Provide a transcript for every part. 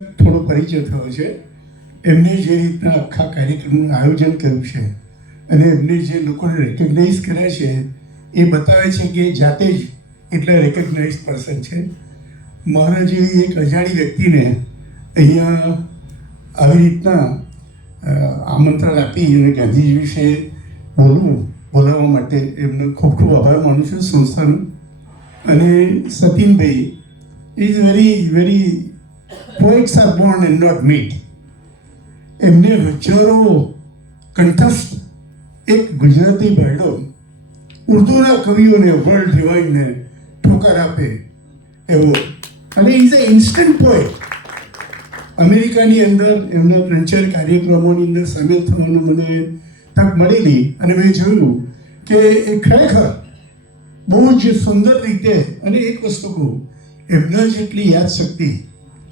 થોડો પરિચય થયો છે. એમને જે રીતના આખા કાર્યક્રમનું આયોજન કર્યું છે અને એમને જે લોકોને રેકગ્નાઇઝ કર્યા છે એ બતાવે છે કે જાતે જ એટલા રેકગ્નાઇઝ પર્સન છે. મારા જેવી એક અજાણી વ્યક્તિને અહીંયા આવી રીતના આમંત્રણ આપી અને ગાંધીજી વિશે બોલાવવા માટે એમનો ખૂબ ખૂબ આભાર માનું છું સંસ્થાનો. અને Satinbhai is very poets are born and not made. એમને હજારો કંઠસ્થ એક ગુજરાતી ભાઈડો ઉર્દુના કવિઓને વર્લ્ડ ડિવાઇનને ઠોકર આપે એવો, અને ઇઝ અ ઇન્સ્ટન્ટ પોએટ. અમેરિકાની અંદર એમના 3-4 કાર્યક્રમોની અંદર સામેલ થવાનું મને તક મળેલી અને મેં જોયું કે એ ખરેખર બહુ જ સુંદર રીતે, અને એક વસ્તુ કહું, એમના જેટલી યાદશક્તિ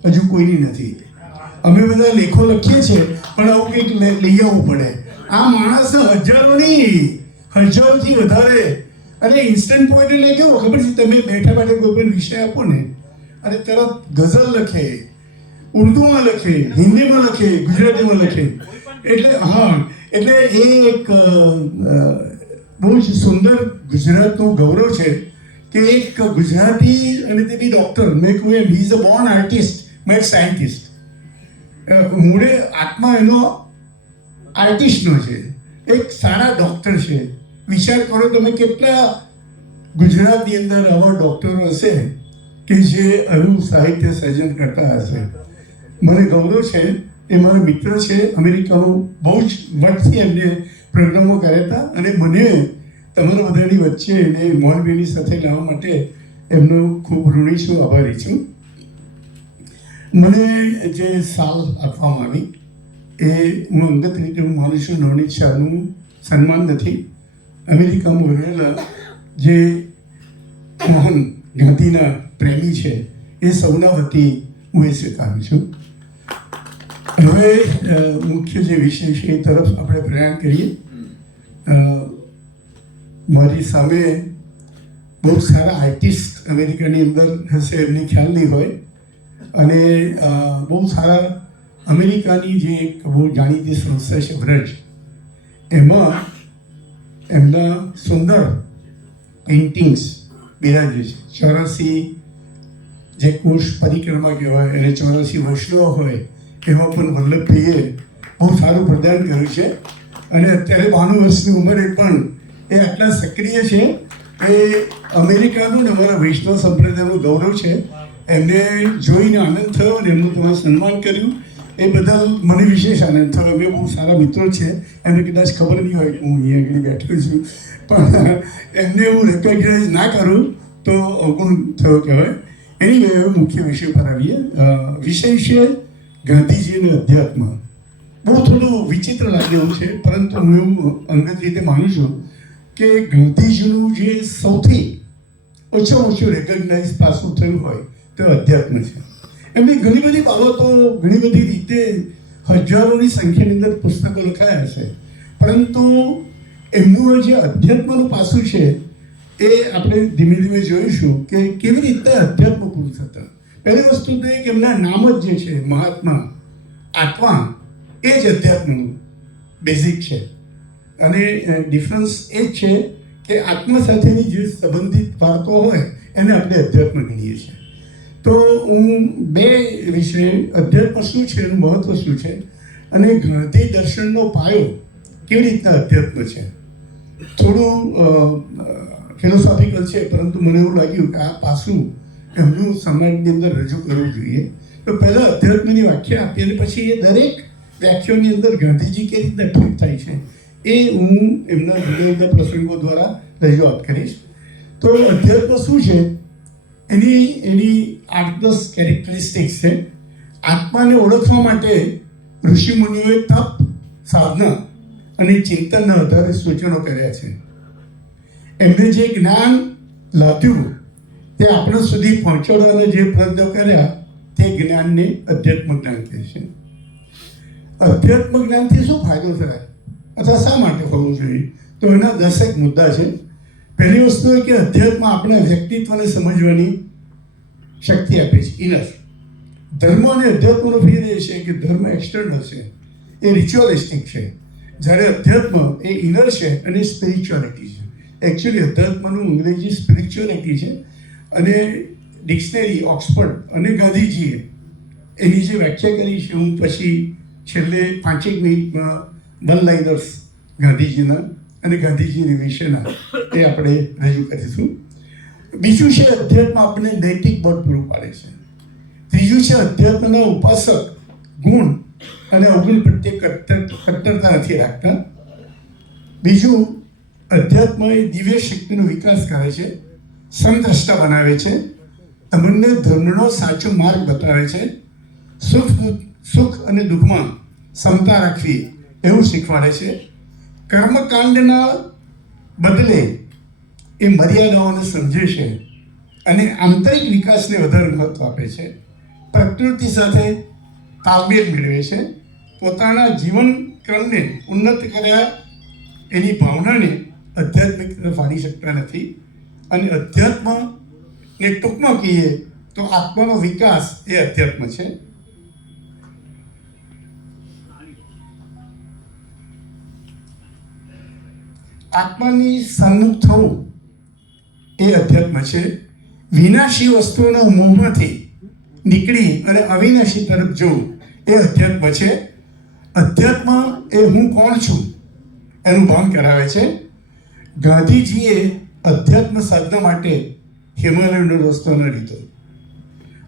હજુ કોઈની નથી. અમે બધા લેખો લખીએ છીએ પણ આવું કંઈક લઈ આવવું પડે. આ માણસ હજારોથી વધારે, અને ઇન્સ્ટન્ટ પોએટ એટલે કેવું ખબર છે, તમે બેઠા બેઠા કોઈ પણ વિષય આપો ને અને તરત ગઝલ લખે, ઉર્દુમાં લખે, હિન્દીમાં લખે, ગુજરાતીમાં લખે. એટલે એ એક બહુ જ સુંદર ગુજરાતનું ગૌરવ છે કે એક ગુજરાતી, અને તે બી ડૉક્ટર. મેં કહ્યું એમ, he is a born artist, made scientist. મૂળે આત્મા એનો આર્ટિસ્ટનો છે, એક સારા ડૉક્ટર છે. વિચાર કરો તમે કેટલા ગુજરાતની અંદર આવા ડૉક્ટરો હશે કે જે આવું સાહિત્ય સર્જન કરતા હશે. મને ગૌરવ છે. એ મારા મિત્ર છે અમેરિકાનો, બહુ જ વર્ષથી એમને પ્રોગ્રામો કર્યા હતા, અને મને તમારા બધાની વચ્ચે એને મોહનભાઈની સાથે લાવવા માટે એમનો ખૂબ ઋણી છું, આભારી છું. મને જે સાલ આપવામાં આવી એ હું અંગત રીતે હું માનું છું નવનીત શાહનું સન્માન નથી. અમેરિકામાં રહેલા જે મહાન ગાંધીના પ્રેમી છે એ સૌના વતી હું એ સ્વીકારું છું. હવે મુખ્ય જે વિષય છે એ તરફ આપણે પ્રયાણ કરીએ. મારી સામે બહુ સારા આર્ટિસ્ટ અમેરિકાની અંદર હશે, એમને ખ્યાલ નહીં હોય, અને બહુ સારા અમેરિકાની જે એક બહુ જાણીતી સંસ્થા છે વ્રજ, એમાં એમના સુંદર પેઇન્ટિંગ્સ બિરાજે છે. 84 જે કોષ પરિક્રમા કહેવાય, એને 84 વૈષ્ણવ હોય, એમાં પણ વલ્લભભાઈએ બહુ સારું પ્રદાન કર્યું છે. અને અત્યારે 92 વર્ષની ઉંમરે પણ એ આટલા સક્રિય છે. એ અમેરિકાનું ને અમારા વૈષ્ણવ સંપ્રદાયનું ગૌરવ છે. એમને જોઈને આનંદ થયો અને એમનું તમારું સન્માન કર્યું એ બદલ મને વિશેષ આનંદ થયો. અમે બહુ સારા મિત્રો છે, એમને કદાચ ખબર નહીં હોય કે હું અહીંયા આગળ બેઠો છું, પણ એમને હું રેકોગ્નાઇઝ ના કરું તો અવગુણ થયો કહેવાય. એની મુખ્ય વિષય પર આવીએ. વિષય છે ગાંધીજી અને અધ્યાત્મ. બહુ થોડું વિચિત્ર લાગે એવું છે, પરંતુ હું એવું અંગત રીતે માનું છું કે ગાંધીજીનું જે સૌથી ઓછામાં ઓછું રેકગ્નાઇઝ પાસું થયું હોય તો અધ્યાત્મ છે. એમની ઘણી બધી બાબતો, ઘણી બધી રીતે હજારોની સંખ્યાની અંદર પુસ્તકો લખાયા છે, પરંતુ એમનું જે અધ્યાત્મનું પાસું છે એ આપણે ધીમે ધીમે જોઈશું કે કેવી રીતે અધ્યાત્મ પૂરું થતા. પહેલી વસ્તુ તો એક એમના નામ જ જે છે મહાત્મા, આત્મા, એ જ અધ્યાત્મનું બેઝિક છે. અને ડિફરન્સ એ જ છે કે આત્મા સાથેની જે સંબંધિત વાતો હોય એને આપણે અધ્યાત્મ ગણીએ છીએ. તો હું 2 વિષય, અધ્યાત્મ શું છે, એનું મહત્વ શું છે, અને ગાંધી દર્શનનો પાયો કેવી રીતના અધ્યાત્મ છે, થોડું ફિલોસોફિકલ છે, પરંતુ મને એવું લાગ્યું કે આ પાસું એમનું સમાજની અંદર રજૂ કરવું જોઈએ. તો પહેલાં અધ્યાત્મની વ્યાખ્યા આપી અને પછી એ દરેક વ્યાખ્યાઓની અંદર ગાંધીજી કેવી રીતના ઠીક થાય છે એ હું એમના જુદા જુદા પ્રસંગો દ્વારા રજૂઆત કરીશ. તો અધ્યાત્મ શું છે, એની 8-10 કેરેક્ટરિસ્ટિક્સ છે. આત્માને ઓળખવા માટે ઋષિમુનિઓએ તપ, સાધના અને ચિંતનના આધારે સૂચનો કર્યા છે. એમને જે જ્ઞાન લાવ્યું તે આપણા સુધી પહોંચાડવાના જે પ્રયત્નો કર્યા તે જ્ઞાનને અધ્યાત્મ જ્ઞાન કહે છે. અધ્યાત્મ જ્ઞાનથી શું ફાયદો થાય અથવા શા માટે હોવું જોઈએ, તો એના 10 મુદ્દા છે. પહેલી વસ્તુ એ કે અધ્યાત્મ આપણા વ્યક્તિત્વને સમજવાની શક્તિ આપે છે, ઇનફ. ધર્મ અને અધ્યાત્મનો ફેર એ છે કે ધર્મ એક્સટર્નલ છે, એ રિચ્યુઅલિસ્ટિક છે, જ્યારે અધ્યાત્મ એ ઇનર છે અને સ્પિરિચ્યુઆલિટી છે. એકચ્યુઅલી અધ્યાત્મનું અંગ્રેજી સ્પિરિચ્યુઆલિટી છે, અને ડિક્શનરી ઓક્સફર્ડ અને ગાંધીજીએ એની જે વ્યાખ્યા કરી છે, હું પછી છેલ્લે 5 મિનિટમાં વન લાઇનર્સ ગાંધીજીના અને ગાંધીજીની વિશેના એ આપણે રજૂ કરીશું. બીજું છે અધ્યાત્મ આપણને નૈતિક બળ પૂરું પાડે છે. ત્રીજું છે અધ્યાત્મના ઉપાસક ગુણ અને અવગુણ પ્રત્યે કટ્ટરતા નથી રાખતા. બીજું, અધ્યાત્મ એ દિવ્ય શક્તિનો વિકાસ કરે છે, સમદ્રષ્ટા બનાવે છે, તમને ધર્મનો સાચો માર્ગ બતાવે છે, સુખ અને દુઃખમાં સમતા રાખવી એવું શીખવાડે છે, કર્મકાંડના બદલે એ મર્યાદાઓને સમજે છે અને આંતરિક વિકાસને વધારે મહત્વ આપે છે, પ્રકૃતિ સાથે તાલમેલ મેળવે છે, પોતાના જીવન ક્રમને ઉન્નત કર્યા એની ભાવનાને આધ્યાત્મિક તરફ વાળી શકતા નથી. અને અધ્યાત્મને ટૂંકમાં કહીએ તો આત્માનો વિકાસ એ અધ્યાત્મ છે. આત્માની સન્મુખ થવું એ અધ્યાત્મ છે. વિનાશી વસ્તુઓના મોહમાંથી નીકળી અને અવિનાશી તરફ જવું એ અધ્યાત્મ છે. અધ્યાત્મ એ હું કોણ છું એનું ભાન કરાવે છે. ગાંધીજીએ અધ્યાત્મ સાધના માટે હિમાલયનો રસ્તો ન લીધો,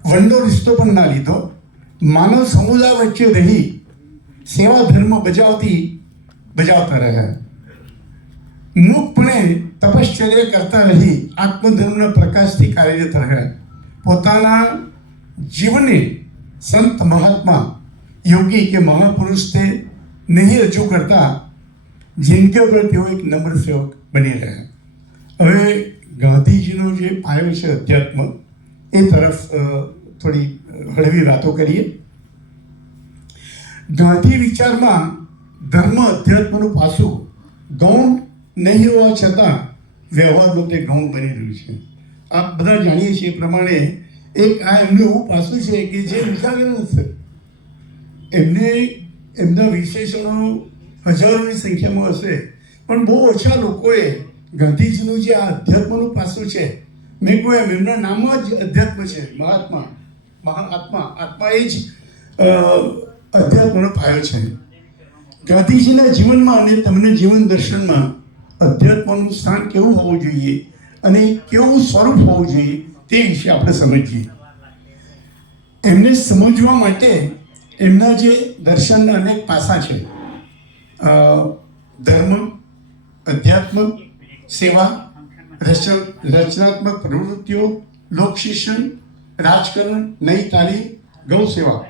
વનનો રસ્તો પણ ના લીધો. માનવ સમુદાય વચ્ચે રહી સેવા ધર્મ બજાવતા રહ્યા. મુક્તપણે તપશ્ચર્યા કરતા રહી આત્મધર્મના પ્રકાશથી કાર્યરત રહ્યા. પોતાના જીવનને સંત મહાત્મા યોગી કે મહાપુરુષ તે નહીં રજૂ કરતા જિંદગી પર તેઓ એક નમ્ર સેવક બની રહ્યા. હવે ગાંધીજીનો જે પાયો છે અધ્યાત્મ એ તરફ થોડી હળવી વાતો કરીએ. ગાંધી વિચારમાં ધર્મ અધ્યાત્મનું પાસું ગૌણ નહીં હોવા છતાં વ્યવહારમાં તે ગૌણ બની રહ્યું છે. આપ બધા જાણીએ છીએ એ પ્રમાણે એક આ એમનું એવું પાસું છે કે જે ઉજાગર નથી. એમના વિશેષણો હજારોની સંખ્યામાં હશે, પણ બહુ ઓછા લોકોએ ગાંધીજીનું જે આ અધ્યાત્મનું પાસું છે, મેં કહ્યું એમ એમના નામ જ અધ્યાત્મ છે. આત્મા એ જ અધ્યાત્મનો પાયો છે. ગાંધીજીના જીવનમાં અને તમને જીવન દર્શનમાં અધ્યાત્મનું સ્થાન કેવું હોવું જોઈએ અને કેવું સ્વરૂપ હોવું જોઈએ તે વિશે આપણે સમજીએ. એમને સમજવા માટે એમના જે દર્શનના અનેક પાસા છે, ધર્મ, અધ્યાત્મ, સેવા, રચનાત્મક પ્રવૃત્તિઓ, લોક શિક્ષણ, રાજકારણ, નઈ તાલીમ, ગૌ સેવા,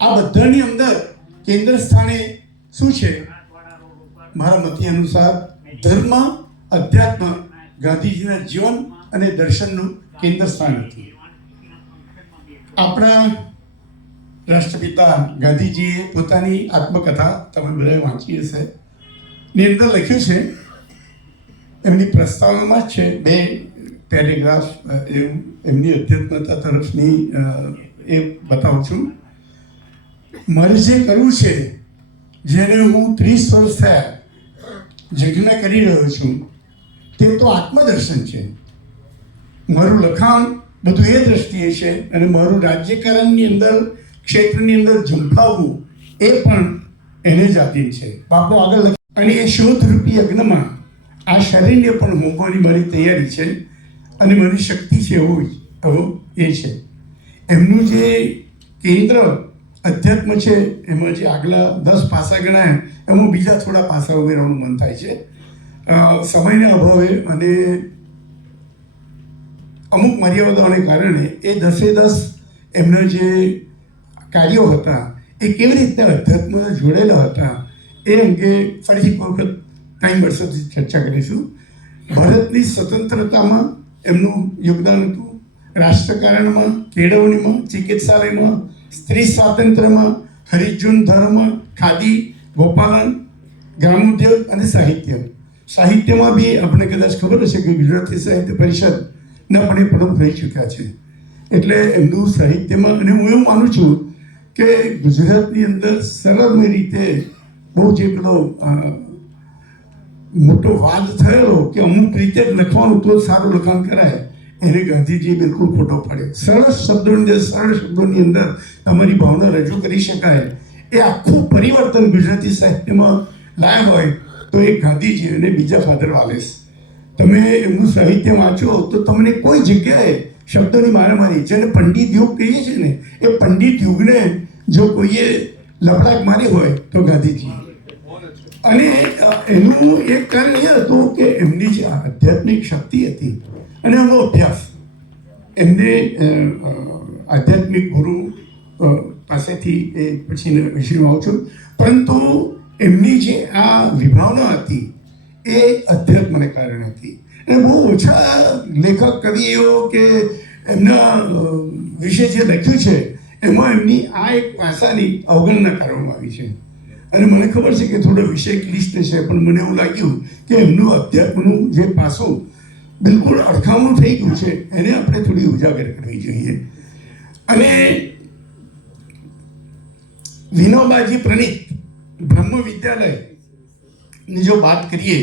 આ બધાની અંદર કેન્દ્ર સ્થાને શું છે? મારા મત અનુસાર ધર્મ, અધ્યાત્મ ગાંધીજીના જીવન અને દર્શનનું કેન્દ્ર સ્થાન હતું. આપણા રાષ્ટ્રપિતા ગાંધીજીએ પોતાની આત્મકથા તમે બધાએ વાંચી હશે, ની અંદર લખ્યું છે, એમની પ્રસ્તાવનામાં જ છે, 2 પેરેગ્રાફ એમની અધ્યાત્મતા તરફની એ બતાવું છું. મારે જે કરવું છે, જેને હું 30 વર્ષ થયા જજ્ઞા કરી રહ્યો છું, તે તો આત્મદર્શન છે. મારું લખાણ બધું એ દ્રષ્ટિએ છે, અને મારું રાજ્યકારણની અંદર ક્ષેત્રની અંદર ઝંખાવવું એ પણ એને જ આધીન છે. બાપુ આગળ અને એ શોધરૂપી યજ્ઞમાં આ શરીરને પણ મૂકવાની મારી તૈયારી છે અને મારી શક્તિ છે એવું એ છે. એમનું જે કેન્દ્ર અધ્યાત્મ છે, એમાં જે આગલા 10 પાસા ગણાય એમાં બીજા થોડા પાસા ઉમેરવાનું મન થાય છે. સમયના અભાવે અને અમુક મર્યાદાઓને કારણે એ 10 એમના જે કાર્યો હતા એ કેવી રીતે અધ્યાત્મમાં જોડેલા હતા એ અંગે ફરીથી વખત ટાઈમ વર્ષોથી ચર્ચા કરીશું. ભારતની સ્વતંત્રતામાં એમનું યોગદાન હતું, રાષ્ટ્રકારણમાં, કેળવણીમાં, ચિકિત્સાલયમાં, સ્ત્રી સ્વાતંત્ર્યમાં, હરિજન ધર્મ, ખાદી, ગોપાલન, ગ્રામોદ્યોગ અને સાહિત્યમાં બી આપણે કદાચ ખબર હશે કે ગુજરાતી સાહિત્ય પરિષદના પણ એ પ્રમુખ રહી ચૂક્યા છે. એટલે એમનું સાહિત્યમાં, અને હું એવું માનું છું કે ગુજરાતની અંદર સરળ રીતે બહુ જે પેલો મોટો વાદ થયેલો કે અમુક રીતે જ લખવાનું તો સારું લખાણ કરાય, એને ગાંધીજી બિલકુલ ખોટો પાડ્યો. સરળ શબ્દોની અંદર તમારી ભાવના રજૂ કરી શકાય, એ આખું પરિવર્તન ગુજરાતી સાહિત્યમાં લાવ્યા હોય તો એ ગાંધીજી અને બીજા ફાધર વાલેસ. તમે એમનું સાહિત્ય વાંચો તો તમને કોઈ જગ્યાએ શબ્દોની મારામારી, જેને પંડિત યુગ કહીએ છીએ ને, એ પંડિત યુગને જો કોઈએ લપડાક મારી હોય તો ગાંધીજી. અને એનું એક કારણ એ હતું કે એમની જે આધ્યાત્મિક શક્તિ હતી અને એમનો અભ્યાસ, એમને આધ્યાત્મિક ગુરુ પાસેથી એ પછી વિષયમાં આવું છું, પરંતુ એમની જે આ વિભાવના હતી એ અધ્યાત્મને કારણે હતી. અને બહુ ઓછા લેખક કવિઓ કે એમના વિશે જે લખ્યું છે એમાં એમની આ એક પાસાની અવગણના કરવામાં આવી છે. અને મને ખબર છે કે થોડો વિષય ક્લિષ્ટ છે, પણ મને એવું લાગ્યું કે એમનું અધ્યાત્મનું જે પાસું બિલકુલ અડખામણું થઈ ગયું છે, એને આપણે થોડી ઉજાગર કરવી જોઈએ. અને વિનોબાજી પ્રણીત બ્રહ્મ વિદ્યાલયની જો વાત કરીએ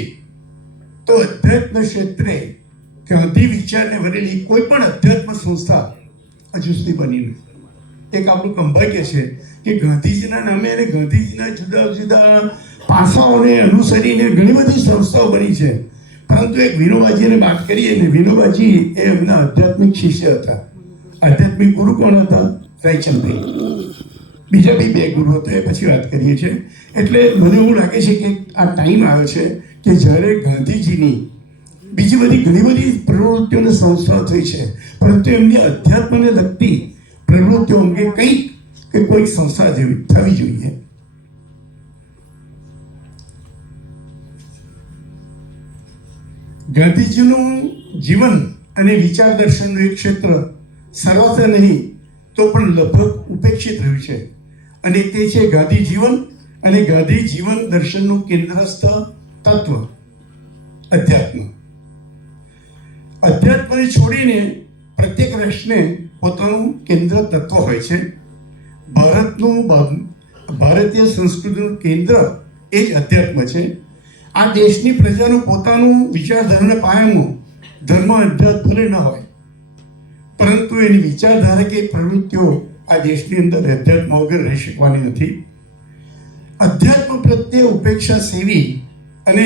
તો અધ્યાત્મ ક્ષેત્રે ગાંધી વિચારને વરેલી કોઈ પણ અધ્યાત્મ સંસ્થા હજુ સુધી બની નથી. એક આપણું કંભાગ્ય છે કે ગાંધીજીના નામે અને ગાંધીજીના જુદા જુદા પાસાઓને અનુસરીને ઘણી બધી સંસ્થાઓ બની છે, પરંતુ એક વિનોબાજીને વાત કરીએ ને, વિનોબાજી એ એમના આધ્યાત્મિક શિષ્ય હતા. આધ્યાત્મિક ગુરુ કોણ હતા? રાયચંદભાઈ. બીજા બી બે ગુરુ હતા, એ પછી વાત કરીએ છીએ. એટલે મને એવું લાગે છે કે આ ટાઈમ આવ્યો છે કે જ્યારે ગાંધીજીની બીજી બધી ઘણી બધી પ્રવૃત્તિઓને સંસ્થા થઈ છે, પરંતુ એમની અધ્યાત્મને લગતી પ્રવૃત્તિઓ અંગે કંઈક કે કોઈક સંસ્થા જેવી થવી જોઈએ. ગાંધીજીનું જીવન અને વિચાર દર્શનનું એક ક્ષેત્ર સર્વત્ર નહીં તો પણ લગભગ ઉપેક્ષિત રહ્યું છે, અને તે છે ગાંધી જીવન અને ગાંધી જીવન દર્શનનું કેન્દ્રસ્થ તત્વ અધ્યાત્મ. અધ્યાત્મને છોડીને પ્રત્યેક રાષ્ટ્રને પોતાનું કેન્દ્ર તત્વ હોય છે. ભારતીય સંસ્કૃતિનું કેન્દ્ર એ જ અધ્યાત્મ છે. આ દેશની પ્રજાનું પોતાનું વિચારધારાના પાયામાં ધર્મ અધ્યાત્મ ભલે ન હોય, પરંતુ એની વિચારધારા કે પ્રવૃત્તિઓ આ દેશની અંદર અધ્યાત્મ વગર રહી શકવાની નથી. અધ્યાત્મ પ્રત્યે ઉપેક્ષા સેવી અને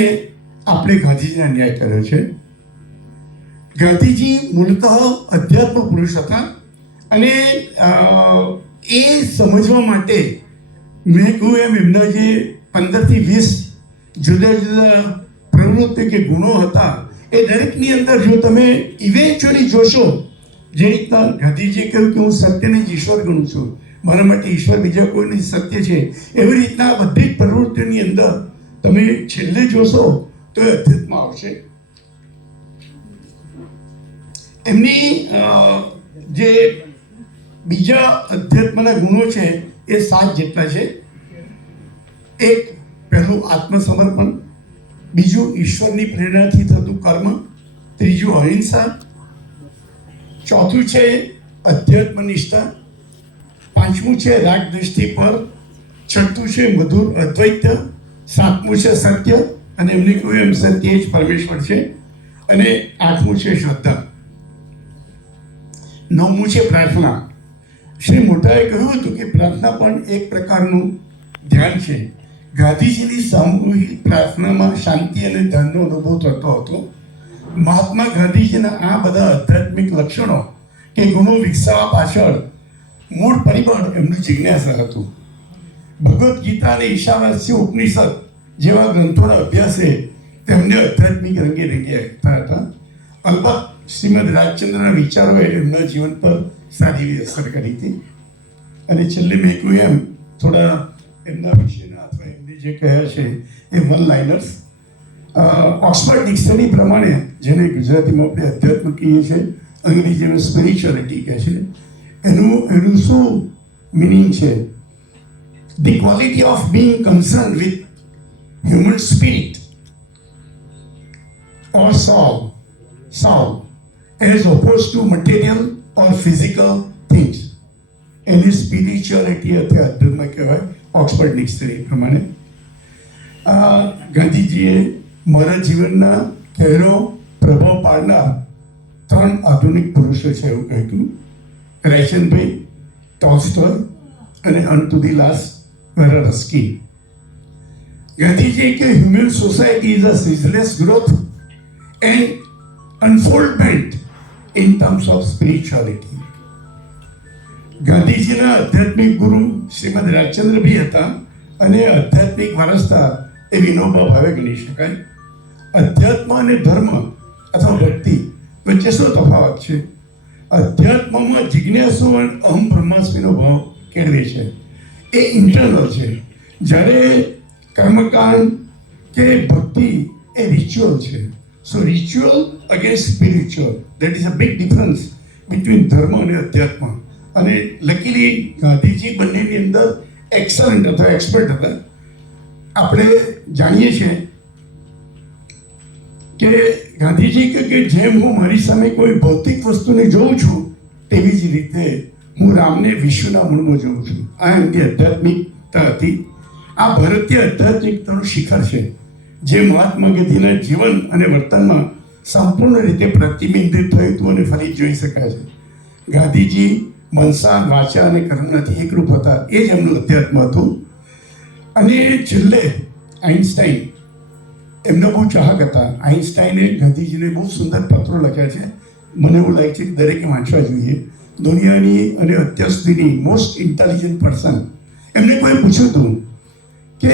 આપણે ગાંધીજીને અન્યાય કર્યો છે. ગાંધીજી મૂળતઃ અધ્યાત્મ પુરુષ હતા, અને એ સમજવા માટે મેં કહ્યું એમ એમના જે 15 થી 20 જુદા જુદા પ્રવૃત્તિ કે ગુણો હતા, એ દરેકની અંદર જો તમે ઇવેન્ચ્યુઅલી જોશો, જે રીતના ગાંધીજીએ કહ્યું કે હું સત્યને જ ઈશ્વર ગણું છું, મારા માટે ઈશ્વર બીજા કોઈ નહીં, સત્ય છે, એવી રીતના બધી જ પ્રવૃત્તિઓની અંદર તમે છેલ્લે જોશો તો એ અધ્યાત્મ આવશે. એમની જે બીજા અધ્યાત્મના ગુણો છે એ 7 જેટલા છે. એક, પહેલું આત્મસમર્પણ, બીજું ઈશ્વરની પ્રેરણાથી થતું કર્મ, ત્રીજું અહિંસા, ચોથું છે અધ્યાત્મ નિષ્ઠા, પાંચમું છે રાગ દ્વેષથી પર, છઠ્ઠું છે મધુર અદ્વૈત, સાતમું છે સત્ય, અને એમને કહ્યું એમ સત્ય જ પરમેશ્વર છે, અને આઠમું છે શ્રદ્ધા, નવમું છે પ્રાર્થના. શ્રી મોટાએ કહ્યું હતું કે પ્રાર્થના પણ એક પ્રકારનું ધ્યાન છે. ગાંધીજીની સામૂહિક પ્રાર્થનામાં શાંતિ અને ધ્યાનનો અનુભવ થતો હતો. મહાત્મા ગાંધીજીના આ બધા આધ્યાત્મિક લક્ષણો કે ગુણો વિકસાવવા પાછળ મૂળ પરિબળ એમનું જિજ્ઞાસા હતું. ભગવદ્ ગીતા અને ઈશાવાસ્ય ઉપનિષદ જેવા ગ્રંથોના અભ્યાસે તેમને આધ્યાત્મિક રંગે રંગ્યા હતા. અલબત્ત શ્રીમદ રાજચંદ્રના વિચારોએ એમના જીવન પર સારી એવી અસર કરી હતી. અને છેલ્લે મેં કહ્યું એમ થોડા એમના વિશેના અથવા એમને જે કહ્યા છે એ વન લાઇનર્સ. ઓક્સફર્ડ ડિક્શનરી પ્રમાણે, જેને ગુજરાતીમાં આપણે અધ્યાત્મ કહીએ છીએ, અંગ્રેજીમાં સ્પિરિચ્યુઆલિટી કહે છે, એનું શું મિનિંગ છે? The quality of being concern with human spirit or soul as opposed to material or physical things any spirituality અથવા અધ્યાત્મ કહેવાય ઓક્સફર્ડ ડિક્શનરી પ્રમાણે. ગાંધીજીએ મારા જીવનના ગહેરો પ્રભાવ પાડનાર 3 આધુનિક પુરુષો છે એવું કહ્યું: રેશનભાઈ, ટોલ્સ્ટોય અને અન ટુ ધી લાસ્ટ વેરોરસ્કી. ગાંધીજી કે human society is a ceaseless growth and unfoldment in terms of spirituality. ગાંધીજીના આધ્યાત્મિક ગુરુ શ્રીમદ રાજચંદ્રભાઈ હતા અને આધ્યાત્મિક વારસદાર એ વિનોબા ભાવે ગણી શકાય. અધ્યાત્મ અને ધર્મ અથવા ભક્તિ વચ્ચે શું તફાવત છે? અધ્યાત્મમાં જિજ્ઞાસુ અને અહમ બ્રહ્માસ્મિનો ભાવ કેળવે છે, એ ઇન્ટરનલ છે. જ્યારે કર્મકાંડ કે ભક્તિ એ રિચ્યુઅલ છે. So ritual against spiritual, that is a big difference between ધર્મ અને અધ્યાત્મ. અને લકીલી ગાંધીજી બંનેની અંદર એક્સલન્ટ અથવા એક્સપર્ટ હતા. આપણે જાણીએ છીએ કે ગાંધીજી કહે કે જેમ હું મારી સામે કોઈ ભૌતિક વસ્તુને જોઉં છું તેવી જ રીતે હું રામને વિશ્વના મૂળમાં જોઉં છું. આ એમની આધ્યાત્મિકતા હતી. આ ભારતીય આધ્યાત્મિકતાનું શિખર છે જે મહાત્મા ગાંધીના જીવન અને વર્તનમાં સંપૂર્ણ રીતે પ્રતિબિંબિત થયું હતું અને ફરી જોઈ શકાય છે. ગાંધીજી મનસા, વાચા અને કર્મનાથી એકરૂપ હતા. એ જ એમનું અધ્યાત્મ હતું. અને છેલ્લે આઇન્સ્ટાઈન એમના બહુ ચાહક હતા. આઇન્સ્ટાઈને ગાંધીજીને બહુ સુંદર પત્રો લખ્યા છે. મને એવું લાગે છે કે દરેકે વાંચવા જોઈએ. દુનિયાની અને અત્યાર સુધીની મોસ્ટ ઇન્ટેલિજન્ટ પર્સન, એમને કોઈ પૂછ્યું હતું કે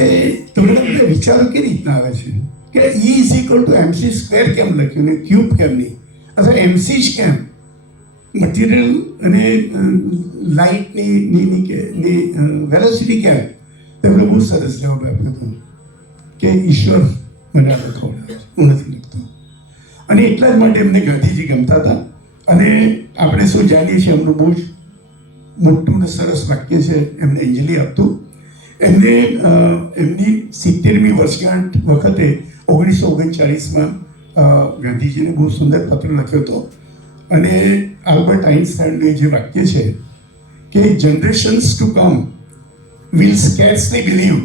તમને બધા વિચારો કેવી રીતના આવે છે કે E is equal to MC² કેમ લખ્યું ને ક્યુબ કેમ નહીં, અથવા MC જ કેમ? મટીરિયલ અને લાઇટની વેલોસિટી કેમ? તેમણે બહુ સરસ જવાબ આપ્યો હતો કે ઈશ્વર મને આપણે ખવડાવે છે, હું નથી લખતો. અને એટલા જ માટે એમને ગાંધીજી ગમતા હતા. અને આપણે શું જાણીએ છીએ, એમનું બહુ જ મોટું ને સરસ વાક્ય છે એમને અંજલિ આપતું. એમને એમની 70મી વર્ષગાંઠ વખતે 1939માં ગાંધીજીને બહુ સુંદર પત્ર લખ્યો હતો. અને આલ્બર્ટ આઇન્સ્ટાઈનનું જે વાક્ય છે કે generations to come will scarcely believe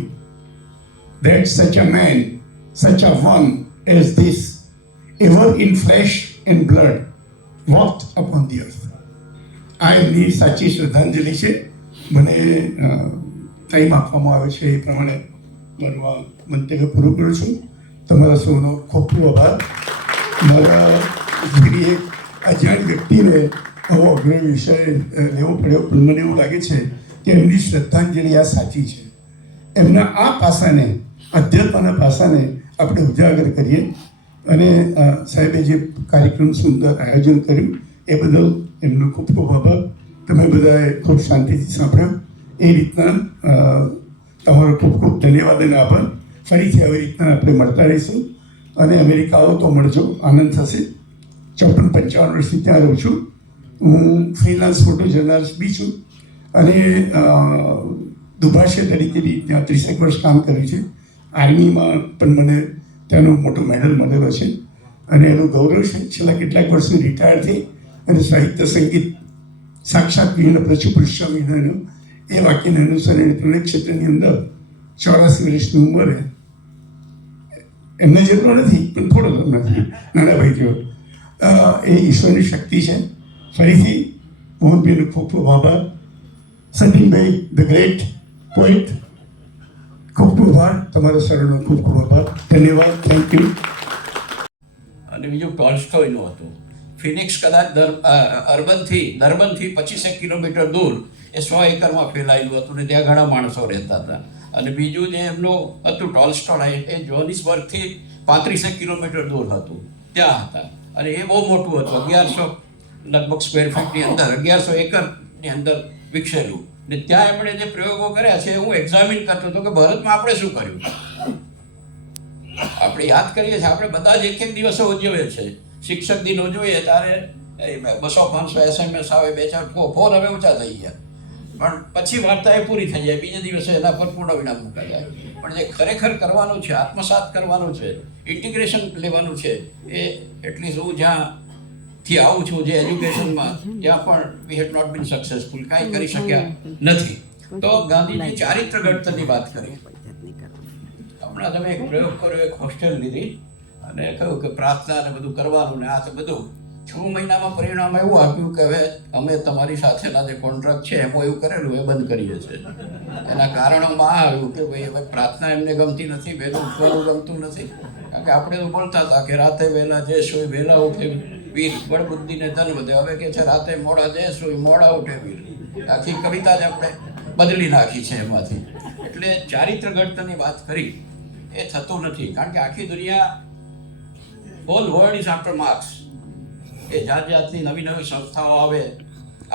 that such a man, such a one as this, ever in flesh and blood, walked upon the earth. આ એમની સાચી શ્રદ્ધાંજલિ છે. મને ટાઈમ આપવામાં આવે છે એ પ્રમાણે મારું મંતવ્ય પૂરું કરું છું. તમારા સૌનો ખૂબ ખૂબ આભાર. મારા જેવી એક અજાણ વ્યક્તિને આવો અગ્રણી વિષય લેવો પડ્યો, પણ મને એવું લાગે છે કે એમની શ્રદ્ધાંજલિ આ સાચી છે. એમના આ પાસાને, અધ્યાત્મના પાસાને આપણે ઉજાગર કરીએ. અને સાહેબે જે કાર્યક્રમ સુંદર આયોજન કર્યું એ બદલ એમનો ખૂબ ખૂબ આભાર. તમે બધાએ ખૂબ શાંતિથી સાંભળ્યો. એ રીતના તમારો ખૂબ ખૂબ ધન્યવાદ અને આભાર. ફરીથી આવી રીતના આપણે મળતા રહીશું. અને અમેરિકા આવો તો મળજો, આનંદ થશે. 54-55 વર્ષથી ત્યાં રહું છું. હું ફ્રીલાન્સ ફોટો જર્નલિસ્ટ બી છું. અને દુભાષી તરીકે બી ત્યાં 30 વર્ષ કામ કર્યું છે. આર્મીમાં પણ મને ત્યાંનો મોટો મેડલ મળેલો છે અને એનું ગૌરવ છે. છેલ્લા કેટલાક વર્ષથી રિટાયર થઈ અને સાહિત્ય સંગીત સાક્ષાત વિહીન પ્રચુપુષ્યમીનું એ વાક્યને અનુસરીને ત્રણેક ક્ષેત્રની અંદર 84 વર્ષની ઉંમરે, એમને જેટલો નથી પણ થોડો નથી, નાના ભાઈ જેવો, એ ઈશ્વરની શક્તિ છે. ફરીથી મોહનભાઈનો ખૂબ ખૂબ આભાર. સંદીપભાઈ ધ ગ્રેટ પોઈટ, ખૂબ ખૂબ આભાર. તમારો સર્વનો ખૂબ ખૂબ આભાર. ધન્યવાદ. Thank you. અને બીજું ટોલ્સ્ટોયનું હતું. ફિનિક્સ કદાચ ડર્બનથી 25 કિલોમીટર દૂર એ 100 એકરમાં ફેલાયેલું હતું ને ત્યાં ઘણા માણસો રહેતા હતા. અને બીજું જે એમનું હતું ટોલ્સ્ટોય, એ જોહાનિસબર્ગથી 35 કિલોમીટર દૂર હતું, ત્યાં હતા. અને એ બહુ મોટું હતું, 1100 લગભગ સ્ક્વેર ફીટની અંદર, 1100 એકરની અંદર વિકસેલું. ને ત્યાં એમણે જે પ્રયોગો કર્યા છે હું એક્ઝામિન કરતો હતો કે ભારતમાં આપણે શું કર્યું. આપણે યાદ કરીએ છીએ, આપણે બધા જ એક દિવસો ઉજવીએ છીએ. શિક્ષક દિન ઉજવીએ ત્યારે 200-500 SMS આવે, 2-4 ફોન હવે ઓછા થઈ ગયા, પણ પછી વાર્તા એ પૂરી થઈ જાય. બીજા દિવસે એના પર પૂર્ણ વિરામ મૂકાઈ જાય. પણ જે ખરેખર કરવાનું છે, આત્મસાત કરવાનું છે, ઇન્ટિગ્રેશન લેવાનું છે, એ એટલીસ્ટ હું જ્યાં થી આવું છું જે એજ્યુકેશનમાં, ત્યાં પણ વી હેડ નોટ બીન સક્સેસફુલ, કાંઈ કરી શક્યા નથી. તો ગાંધીજી ચારિત્ર ઘડતરની વાત કરી. હમણાં તમે એક પ્રયોગ કર્યો, એક હોસ્ટેલ લીધી અને કહ્યું કે પ્રાર્થના ને બધું કરવાનું ને આ તે બધું. 6 મહિનામાં પરિણામ એવું આપ્યું કે હવે અમે તમારી સાથેના જે કોન્ટ્રાક્ટ છે એમાં એવું કરેલું એ બંધ કરીએ છીએ. એના કારણોમાં આ આવ્યું કે ભાઈ હવે પ્રાર્થના એમને ગમતી નથી, વહેલું ઉઠવાનું ગમતું નથી. કારણ કે આપણે તો બોલતા હતા કે રાતે વહેલા જે સોય વહેલા ઉઠે વીર, બળ બુદ્ધિને ધન વધે. હવે કે છે રાતે મોડા જે સોય મોડા ઉઠે વીર. આખી કવિતા જ આપણે બદલી નાખી છે એમાંથી. એટલે ચારિત્ર ઘડતરની વાત કરી એ થતું નથી. કારણ કે આખી દુનિયા, whole world is after Marx. એ જાત જાતની નવી નવી સંસ્થાઓ આવે,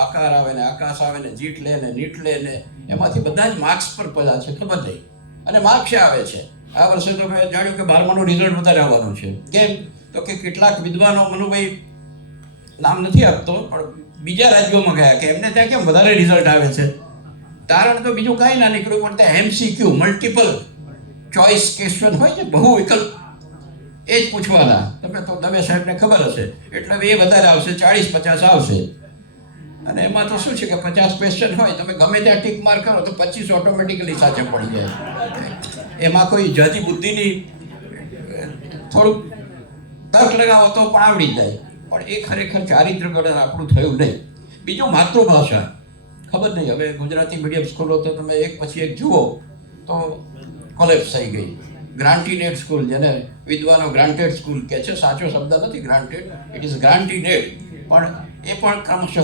આકાર આવે ને આકાશ આવે ને જીટ લે ને નીટ લે ને એમાંથી બધા જ માર્ક્સ પર પડ્યા છે, ખબર નહીં. અને માર્ક્સ આવે છે. આ વર્ષે તો મેં જાણ્યું કે 12માનું રિઝલ્ટ વધારે આવવાનું છે. કેમ? તો કે કેટલાક વિદ્વાનો, મનુભાઈ નામ નથી આપતો, પણ બીજા રાજ્યોમાં ગયા કે એમને ત્યાં કેમ વધારે રિઝલ્ટ આવે છે. તારણ તો બીજું કાંઈ ના નીકળ્યું, પણ ત્યાં MCQ, મલ્ટિપલ ચોઇસ ક્વેશ્ચન હોય છે, બહુ વિકલ્પ, એ જ પૂછવાના. તમે તો દવે સાહેબને ખબર હશે, એટલે એ વધારે આવશે, 40-50 આવશે. અને એમાં તો શું છે કે 50 ક્વેશ્ચન હોય, તમે ગમે ત્યાં ટીક માર કરો તો 25 ઓટોમેટિકલી સાચે પડી જાય. એમાં કોઈ જાજી બુદ્ધિની થોડુંક તર્ક લગાવો તો પણ આવડી જાય. પણ એ ખરેખર ચારિત્ર ઘડતર આપણું થયું નહીં. બીજું માતૃભાષા, ખબર નહીં, હવે ગુજરાતી મીડિયમ સ્કૂલો તો તમે એક પછી એક જુઓ તો કોલેપ્સ થઈ ગઈ. ગ્રાન્ટીનેડ સ્કૂલ, જેને વિદ્વાનો ગ્રાન્ટેડ સ્કૂલ કહે છે, સાચો શબ્દ નથી ગ્રાન્ટેડ, ઇટ ઇઝ ગ્રાન્ટીનેડ, પણ એ પણ ક્રમશઃ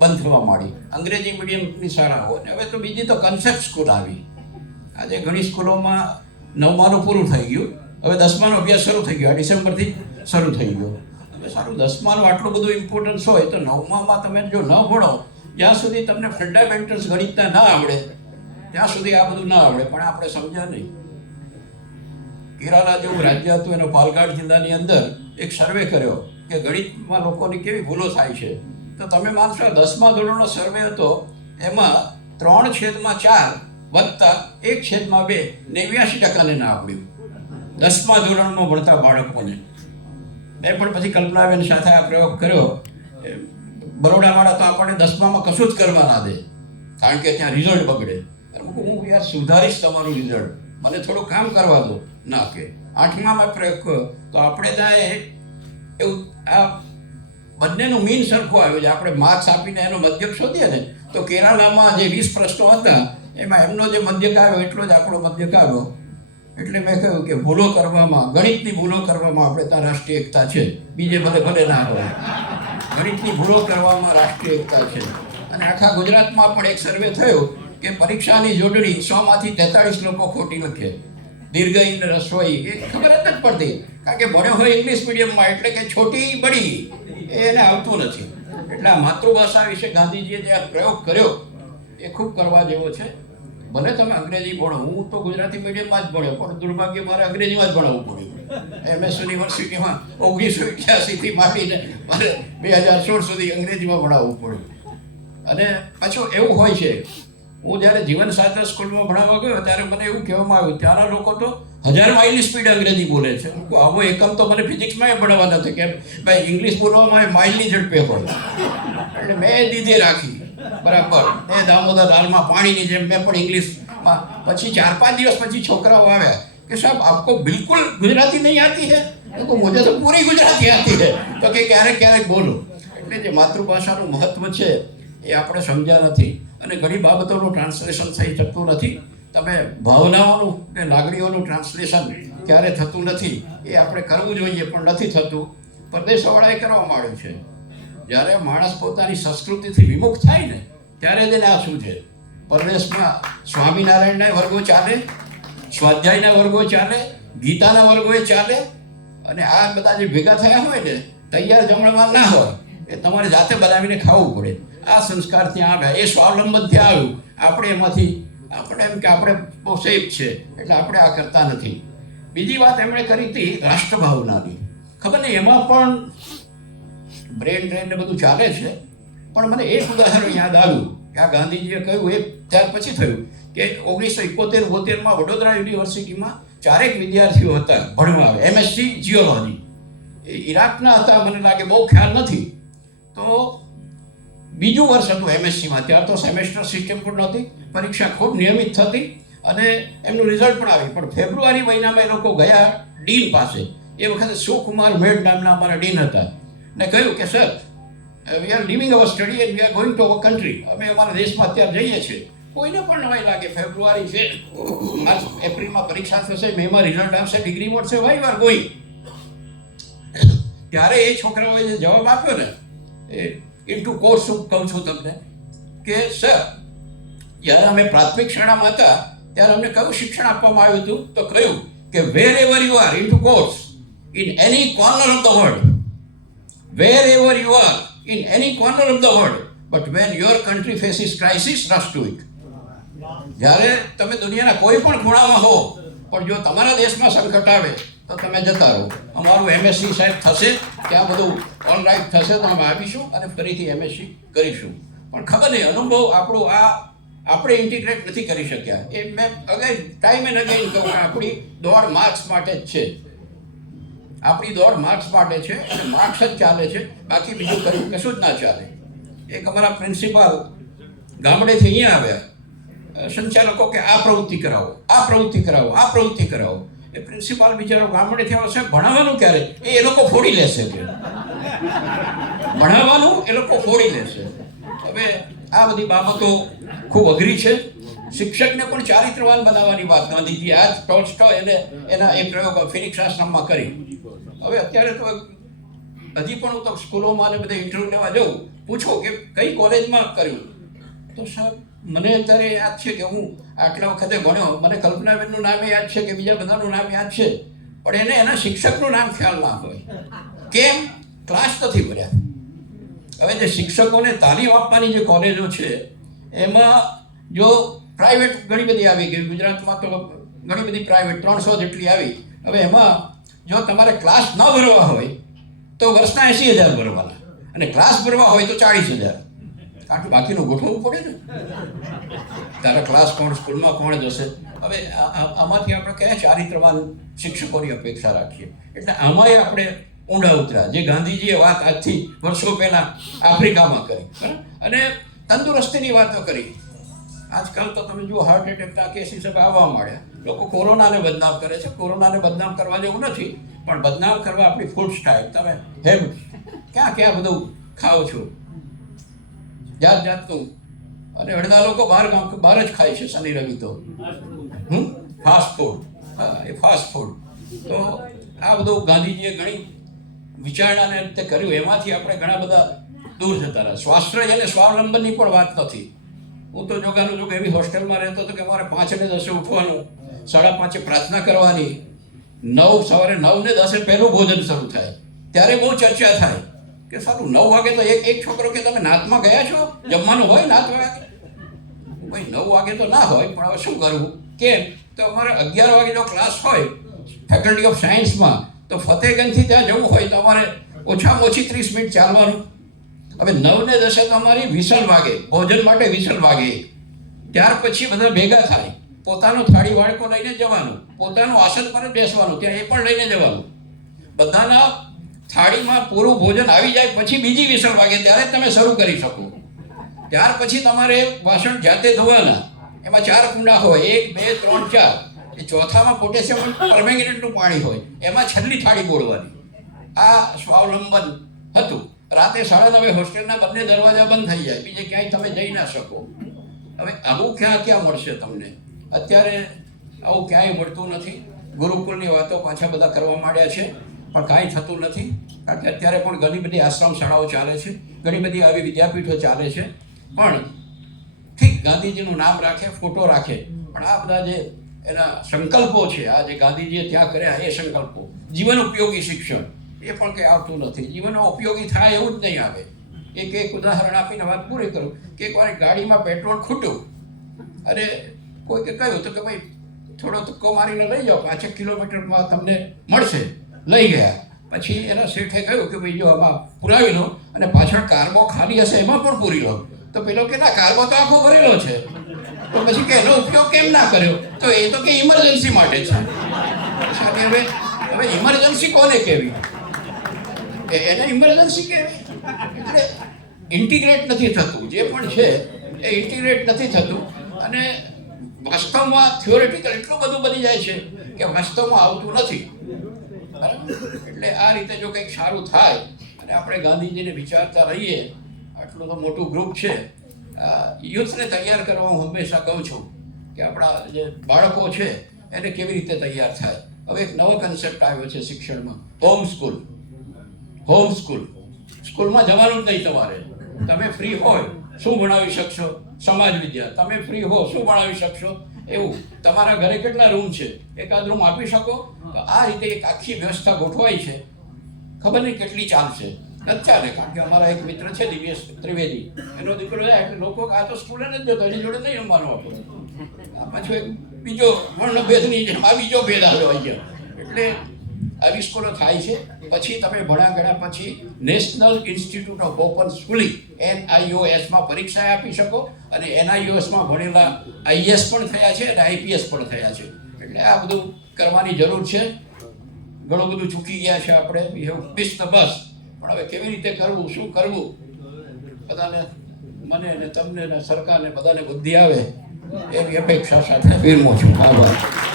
બંધ થવા માંડી. અંગ્રેજી મીડિયમની શાળાઓ, અને હવે તો બીજી તો કન્સેપ્ટ સ્કૂલ આવી. આજે ઘણી સ્કૂલોમાં 9માનું પૂરું થઈ ગયું, હવે 10માનો અભ્યાસ શરૂ થઈ ગયો. આ ડિસેમ્બરથી શરૂ થઈ ગયો. હવે સારું, 10માનું આટલું બધું ઇમ્પોર્ટન્સ હોય તો 9મામાં તમે જો ન ભણો, જ્યાં સુધી તમને ફંડામેન્ટલ્સ ગણિતના ના આવડે ત્યાં સુધી આ બધું ના આવડે. પણ આપણે સમજ્યા નહીં. કેરાલા જેવું રાજ્ય હતું, એનો પાલઘાટ જિલ્લાની અંદર એક સર્વે કર્યો કે ગણિતમાં લોકોની કેવી ભૂલો થાય છે. તો તમે માનશો 10મા ધોરણનો સર્વે હતો, એમાં 3/4 વત્તા 1/2, 89% ના આવડ્યું 10મા ધોરણમાં ભણતા બાળકોને. મેં પણ પછી કલ્પનાબેન સાથે આ પ્રયોગ કર્યો. બરોડાવાળા તો આપણને 10મામાં કશું જ કરવા ના દે, કારણ કે ત્યાં રિઝલ્ટ બગડે. હું યાર સુધારીશ તમારું રિઝલ્ટ, મને થોડું કામ કરવા દો. ના કે 8મામાં પ્રયોગ કર્યો તો આપણે ત્યાં એવું આ બંનેનું મીન સરખું આવ્યું છે. આપણે માર્ક્સ આપીને એનો મધ્યક શોધીએ ને તો કેરાલામાં જે 20 પ્રશ્નો હતા એમાં એમનો જે મધ્યક આવ્યો એટલો જ આપણો મધ્યક આવ્યો. એટલે મેં કહ્યું કે ભૂલો કરવામાં, ગણિતની ભૂલો કરવામાં આપણે ત્યાં રાષ્ટ્રીય એકતા છે. બીજે ભલે ના હોય, ગણિતની ભૂલો કરવામાં રાષ્ટ્રીય એકતા છે. અને આખા ગુજરાતમાં પણ એક સર્વે થયો કે પરીક્ષાની જોડણી 100માંથી 43 લોકો ખોટી લખે. દીર્ઘઈ ને રસોઈ એ ખબર જ નથી પડતી, કારણ કે ભણ્યો હોય ઇંગ્લિશ મીડિયમમાં, એટલે કે છોટી બડી એને આવતું નથી. એટલે આ માતૃભાષા વિશે ગાંધીજીએ જે પ્રયોગ કર્યો એ ખૂબ કરવા જેવો છે. ભલે તમે અંગ્રેજી ભણો, હું તો ગુજરાતી મીડિયમમાં જ ભણ્યો, પણ દુર્ભાગ્ય મારે અંગ્રેજીમાં જ ભણવું પડ્યું. MS યુનિવર્સિટીમાં 1988થી માંડીને મારે 2016 સુધી અંગ્રેજીમાં ભણાવવું પડ્યું. અને પાછું એવું હોય છે, હું જ્યારે જીવનશાસ્ત્ર સ્કૂલમાં ભણાવવા ગયો ત્યારે મને એવું કહેવામાં આવ્યું, ત્યાંના લોકો તો 1000 માઇલની સ્પીડ અંગ્રેજી બોલે છે. આવો એકમ તો મને ફિઝિક્સમાં ભણવા નથી કે ભાઈ ઇંગ્લિશ બોલવામાં માઇલની ઝડપે પડે. એટલે મેં દીધી રાખી બરાબર. એ દામોદર દાળમાં પાણીની જેમ મેં પણ ઇંગ્લિશમાં. પછી 4-5 દિવસ પછી છોકરાઓ આવ્યા કે સાહેબ આપકો બિલકુલ ગુજરાતી નહીં આતી હૈ? તો મુझे તો પૂરી ગુજરાતી આતી હૈ. તો કે ક્યારેક ક્યારેક બોલો. એટલે જે માતૃભાષાનું મહત્વ છે એ આપણે સમજ્યા નથી. અને ઘણી બાબતોનું ટ્રાન્સલેશન થઈ શકતું નથી. તમે ભાવનાઓનું કે લાગણીઓનું ટ્રાન્સલેશન ક્યારે થતું નથી, એ આપણે કરવું જોઈએ, પણ નથી થતું. પરદેશવાળાએ કરવા માંડ્યું છે. જ્યારે માણસ પોતાની સંસ્કૃતિથી વિમુખ થાય ને ત્યારે તેને આ શું છે, પરદેશમાં સ્વામિનારાયણના વર્ગો ચાલે, સ્વાધ્યાયના વર્ગો ચાલે, ગીતાના વર્ગો ચાલે. અને આ બધા જે ભેગા થયા હોય ને, તૈયાર જમણવાર ના હોય, એ તમારે જાતે બનાવીને ખાવું પડે. આ સંસ્કાર ત્યાં આવ્યા, એ સ્વાવલંબન ત્યાં આવ્યું. આપણે એમાંથી આપણે એમ કે આપણે બહુ સેફ છે એટલે આપણે આ કરતા નથી. બીજી વાત એમણે કરી હતી રાષ્ટ્રભાવનાની. ખબર નહીં એમાં પણ બ્રેન ડ્રેન ને બધું ચાલે છે, પણ મને એક ઉદાહરણ યાદ આવ્યું કે આ ગાંધીજીએ કહ્યું એ ત્યાર પછી થયું કે 1971-72માં વડોદરા યુનિવર્સિટીમાં 4 વિદ્યાર્થીઓ હતા ભણવા આવે, MSc જીઓલોજી. ઇરાકના હતા, મને લાગે બહુ ખ્યાલ નથી. તો બીજું વર્ષ હતું એમએસસીમાં. ત્યાર તો સેમેસ્ટર સિસ્ટમ પણ નહોતી, પરીક્ષા ખૂબ નિયમિત થતી અને એમનું રિઝલ્ટ પણ આવી. પણ ફેબ્રુઆરી મહિનામાં એ લોકો ગયા ડીન પાસે. એ વખતે સુકુમાર મેડ નામના અમારા ડીન હતા ને કહ્યું કે sir, we are leaving our study and we are going to our country. અમે અમારા દેશમાં અત્યારે જઈએ છીએ. કોઈને પણ નવાઈ લાગે, ફેબ્રુઆરી છે, માર્ચ એપ્રિલમાં પરીક્ષા થશે, મેમાં રિઝલ્ટ આવશે, ડિગ્રી મળશે, વાય આર ગોઈંગ. ત્યારે એ છોકરાઓએ જે જવાબ આપ્યો ને, એ ઇન્ટુ કોર્સ હું કહું છું તમને કે સર, જ્યારે અમે પ્રાથમિક શાળામાં હતા ત્યારે અમને કયું શિક્ષણ આપવામાં આવ્યું હતું? તો કહ્યું કે wherever you are into course in any corner of the world, wherever you are in any corner of the world, but when your country faces crisis, rush to it. જ્યારે તમે દુનિયાના કોઈ પણ ખૂણામાં હો, પણ જો તમારા દેશમાં સંકટ આવે તો તમે જતા રહો. અમારું એમએસસી સાહેબ થશે, ત્યાં બધું ઓલ રાઈટ થશે તો અમે આવીશું અને ફરીથી એમએસસી કરીશું. પણ ખબર નહીં, અનુભવ આપણું આપણે ઇન્ટિગ્રેટ નથી કરી શક્યા. એ મેં અગેન ટાઈમ એન્ડ અગેન કહું, આપણી દોડ માર્ક્સ માટે જ છે. આપણી દોડ માર્ક્સ માટે છે અને માર્ક્સ જ ચાલે છે, બાકી બીજું કર્યું કશું જ ના ચાલે. એક અમારા પ્રિન્સિપાલ ગામડેથી અહીંયા આવ્યા, સંચાલકો કે આ પ્રવૃત્તિ કરાવો, આ પ્રવૃત્તિ કરાવો, આ પ્રવૃત્તિ કરાવો. એ પ્રિન્સિપાલ બિચારો ગામડેથી આવશે, ભણાવવાનું ક્યારે? એ લોકો ફોડી લેશે કે ભણાવવાનું એ લોકો ફોડી લેશે. હવે આ બધી બાબતો ખૂબ અઘરી છે. શિક્ષકને પણ ચારિત્રવાન બનાવવાની વાત ગાંધીજી આ ટોલ્સ્ટોય એને એના એ પ્રયોગ ફિનિક્સ આશ્રમમાં કરી. હવે અત્યારે તો હજી પણ હું તો સ્કૂલોમાં અને બધા ઇન્ટરવ્યૂ લેવા જાઉં, પૂછો કે કઈ કોલેજમાં કર્યું, તો સાહેબ મને અત્યારે યાદ છે કે હું આટલા વખતે ભણ્યો, મને કલ્પનાબેનનું નામ યાદ છે કે બીજા બધાનું નામ યાદ છે, પણ એને એના શિક્ષકનું નામ ખ્યાલ ના હોય. કેમ? ક્લાસ નથી ભર્યા. હવે જે શિક્ષકોને તાલીમ આપવાની જે કોલેજો છે એમાં જો પ્રાઇવેટ ઘણી બધી આવી ગઈ, ગુજરાતમાં તો ઘણી બધી પ્રાઇવેટ 300 જેટલી આવી. હવે એમાં જો તમારે ક્લાસ ન ભરવા હોય તો વર્ષના 80,000 ભરવાના, અને ક્લાસ ભરવા હોય તો 40,000. કારણ કે બાકીનું ગોઠવવું પડે ને. તારા ક્લાસ કોણ, સ્કૂલમાં કોણ જશે? હવે આમાંથી આપણે કયા ચારિત્રવાન શિક્ષકોની અપેક્ષા રાખીએ? એટલે આમાંય આપણે ઊંડા ઉતર્યા. જે ગાંધીજીએ વાત આજથી વર્ષો પહેલાં આફ્રિકામાં કરી અને તંદુરસ્તીની વાતો કરી. આજકાલ તો તમે જુઓ હાર્ટ એટેકના કેસીસ હવે આવવા માંડ્યા. લોકો કોરોનાને બદનામ કરે છે. કોરોનાને બદનામ કરવા જેવું નથી, પણ બદનામ કરવા આપણી ફૂડ સ્ટાઇલ. તમે હેમ ક્યાં બધું ખાઓ છો, જાત જાતનું. અને અડધા લોકો બહાર જ ખાય છે શનિ રવિ તો ફાસ્ટ ફૂડ. હા, એ ફાસ્ટ ફૂડ. તો આ બધું ગાંધીજીએ ઘણી વિચારણાને રીતે કર્યું, એમાંથી આપણે ઘણા બધા દૂર જતા રહ્યા. સ્વાશ્રય અને સ્વાવલંબનની પણ વાત નથી. હું તો જોગાનું જોગ એવી હોસ્ટેલમાં રહેતો હતો કે અમારે 5 અને 10 ઉઠવાનું, 5:30 પ્રાર્થના કરવાની, સવારે 9 ને 10 પહેલું ભોજન શરૂ થાય. ત્યારે બહુ ચર્ચા થાય કે સારું 9 વાગે તો એક છોકરો કે તમે નાતમાં ગયા છો, જમવાનું હોય નાત વાગે? ભાઈ 9 વાગે તો ના હોય, પણ હવે શું કરવું? કેમ? તો અમારે 11 વાગે જો ક્લાસ હોય ફેકલ્ટી ઓફ સાયન્સમાં, તો ફતેહગંજથી ત્યાં જવું હોય તો અમારે ઓછામાં ઓછી 30 મિનિટ ચાલવાનું. હવે 9 ને 10 તો અમારી વિસલ વાગે, ભોજન માટે વિસલ વાગે. ત્યાર પછી બધા ભેગા થાય, પોતાનો થાળી વાડકો લઈને જવાનું, પોતાનું આસન પર જ બેસવાનું, ત્યાં એ પણ લઈને જવાનું. બધાના થાળીમાં પૂરું ભોજન આવી જાય પછી બીજી વિસલ વાગે, ત્યારે તમે શરૂ કરી શકો. ત્યાર પછી તમારે વાસણ જાતે ધોવાના. એમાં 4 કુંડા હોય, 1, 2, 3, 4. એ ચોથામાં પોટેશિયમ પરમેંગનેટનું પાણી હોય, એમાં છેલ્લી થાળી બોળવાની. આ સ્વાવલંબન હતું. રાતે 9:30 હોસ્ટેલના બંને દરવાજા બંધ થઈ જાય, બીજે ક્યાંય તમે જઈ ના શકો. હવે આવું ક્યાં મળશે તમને? અત્યારે આવું ક્યાંય મળતું નથી. ગુરુકુળની વાતો પાછા બધા કરવા માંડ્યા છે, પણ કાંઈ થતું નથી. કારણ કે અત્યારે પણ ઘણી બધી આશ્રમ શાળાઓ ચાલે છે, ઘણી બધી આવી વિદ્યાપીઠો ચાલે છે. પણ ઠીક, ગાંધીજીનું નામ રાખે, ફોટો રાખે, પણ આ બધા જે એના સંકલ્પો છે, આ જે ગાંધીજીએ ત્યાં કર્યા એ સંકલ્પો, જીવન ઉપયોગી શિક્ષણ, એ પણ કંઈ આવતું નથી. જીવનમાં ઉપયોગી થાય એવું જ નહીં આવે. એક ઉદાહરણ આપીને વાત પૂરી કરું કે એકવાર ગાડીમાં પેટ્રોલ ખૂટ્યું અને કોઈકે કહ્યું તો કે ભાઈ થોડો ધક્કો મારીને લઈ જાઓ, 5 કિલોમીટરમાં તમને મળશે. લઈ ગયા. પછી એના શેઠે કહ્યું કે ભાઈ જો આમાં પુરાવી લો અને પાછળ કાર્બો ખાલી હશે એમાં પણ પૂરી લો. તો પેલો કે ના, કાર્બો તો આખો ભરેલો છે. તો પછી કે એનો ઉપયોગ કેમ ના કર્યો? તો એ તો કે ઇમરજન્સી માટે છે. હવે ઇમરજન્સી કોને કહેવી? એને ઇમરજન્સી કહેવાય. એટલે ઇન્ટિગ્રેટ નથી થતું. જે પણ છે એ ઇન્ટિગ્રેટ નથી થતું અને વાસ્તવમાં થિયોરેટિકલ એટલું બધું બની જાય છે કે વાસ્તવમાં આવતું નથી. બરાબર? એટલે આ રીતે જો કંઈક સારું થાય અને આપણે ગાંધીજીને વિચારતા રહીએ, આટલું તો મોટું ગ્રુપ છે, યુથને તૈયાર કરવા હું હંમેશા કહું છું કે આપણા જે બાળકો છે એને કેવી રીતે તૈયાર થાય. હવે એક નવો કન્સેપ્ટ આવ્યો છે શિક્ષણમાં, હોમ સ્કૂલ. હોમ સ્કૂલ, સ્કૂલમાં જવાનું જ નહીં તમારે. તમે ફ્રી હોય શું ભણાવી શકશો? સમાજ વિદ્યા. તમે ફ્રી હો શું ભણાવી શકશો? એવું. તમારા ઘરે કેટલા રૂમ છે? એકાદ રૂમ આપી શકો? તો આ રીતે એક આખી વ્યવસ્થા ગોઠવાઈ છે. ખબર નહીં કેટલી ચાલશે, નથી ચાલે. કારણ કે અમારા એક મિત્ર છે દિવ્યેશ ત્રિવેદી, એનો દીકરો જાય એટલે લોકો આ તો સ્કૂલે નથી જતો, એની જોડે નહીં રમવાનું આપણે. આ પાછું એક બીજો વર્ણભેદની જેમ આ બીજો ભેદ આવ્યો અહીંયા. એટલે આવી સ્કૂલો થાય છે. પછી તમે ભણ્યા ગણ્યા પછી national institute of open schooling NIOS પરીક્ષા આપી શકો અને NIOSમાં ભણેલા IAS પણ થયા છે અને IPS પણ થયા છે. એટલે આ બધું કરવાની જરૂર છે. ઘણું બધું ચૂકી ગયા છે આપણે. We have missed the bus. પણ હવે કેવી રીતે કરવું, શું કરવું, બધાને, મને ને તમને ને સરકારને બધાને બુદ્ધિ આવે એવી અપેક્ષા સાથે વિરમું છું. આભાર.